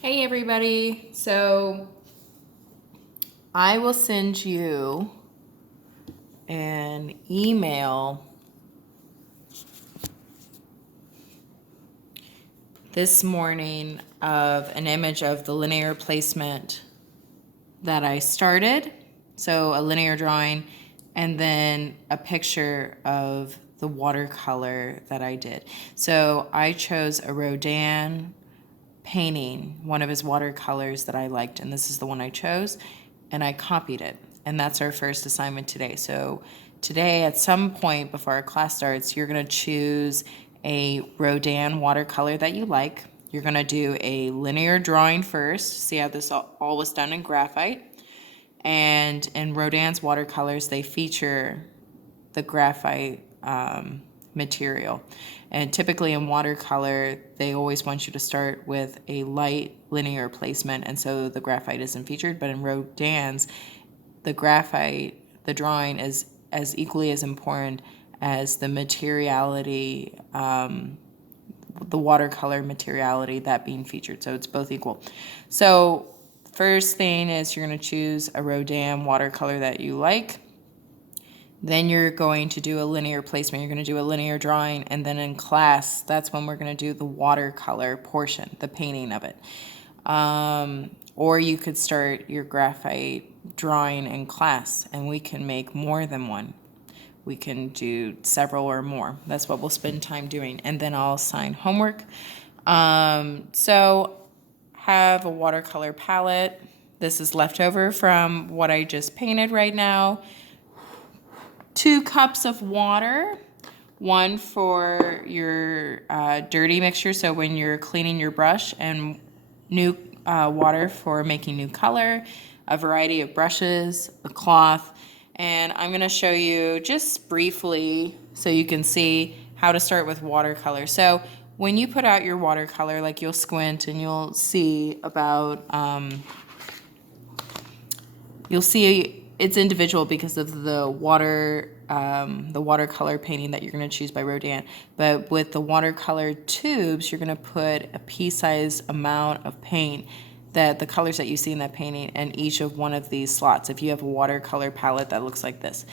Hey everybody, so I will send you an email this morning of an image of the linear placement that I started, so a linear drawing, and then a picture of the watercolor that I did. So I chose a Rodin painting, one of his watercolors that I liked, and this is the one I chose, and I copied it. And that's our first assignment today. So today, at some point before our class starts, you're gonna choose a Rodin watercolor that you like. You're gonna do a linear drawing first, see how this all was done in graphite. And in Rodin's watercolors, they feature the graphite material. And typically in watercolor, they always want you to start with a light linear placement, and so the graphite isn't featured. But in Rodin's, the graphite, the drawing is as equally as important as the materiality, the watercolor materiality that being featured. So it's both equal. So first thing is you're going to choose a Rodin watercolor that you like. Then you're going to do a linear placement. You're going to do a linear drawing, and then in class, that's when we're going to do the watercolor portion, the painting of it. Or you could start your graphite drawing in class, and we can make more than one. We can do several or more. That's what we'll spend time doing, and then I'll assign homework. So have a watercolor palette. This is left over from what I just painted right now. 2 cups of water, one for your dirty mixture, so when you're cleaning your brush, and new water for making new color, a variety of brushes, a cloth, and I'm going to show you just briefly so you can see how to start with watercolor. So when you put out your watercolor, like you'll squint and you'll see about you'll see it's individual because of the watercolor painting that you're going to choose by Rodin. But with the watercolor tubes, you're going to put a pea-sized amount of paint, that the colors that you see in that painting, in each of one of these slots. If you have a watercolor palette that looks like this,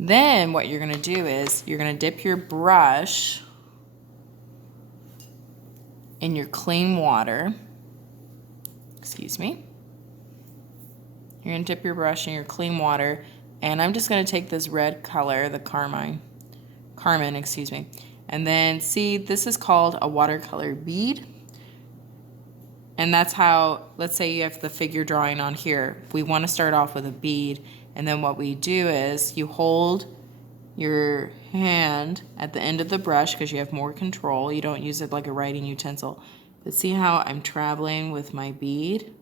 then what you're going to do is you're going to dip your brush in your clean water. Excuse me. You're going to dip your brush in your clean water, and I'm just going to take this red color, the carmine, and then see, this is called a watercolor bead, and that's how, let's say you have the figure drawing on here. We want to start off with a bead, and then what we do is you hold your hand at the end of the brush because you have more control. You don't use it like a writing utensil, but see how I'm traveling with my bead?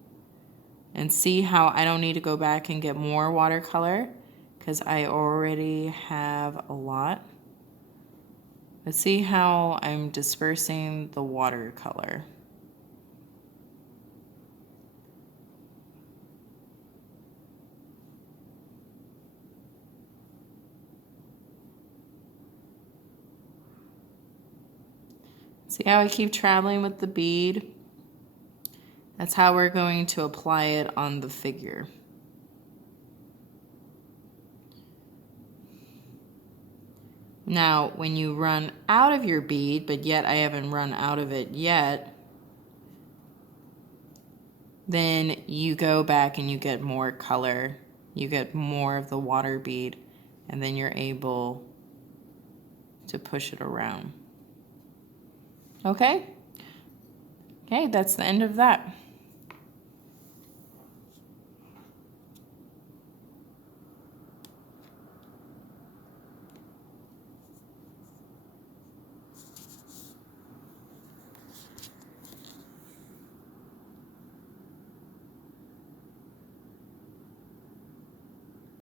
And see how I don't need to go back and get more watercolor because I already have a lot. But see how I'm dispersing the watercolor. See how I keep traveling with the bead? That's how we're going to apply it on the figure. Now, when you run out of your bead, but yet I haven't run out of it yet, then you go back and you get more color. You get more of the water bead, and then you're able to push it around. Okay? Okay, that's the end of that.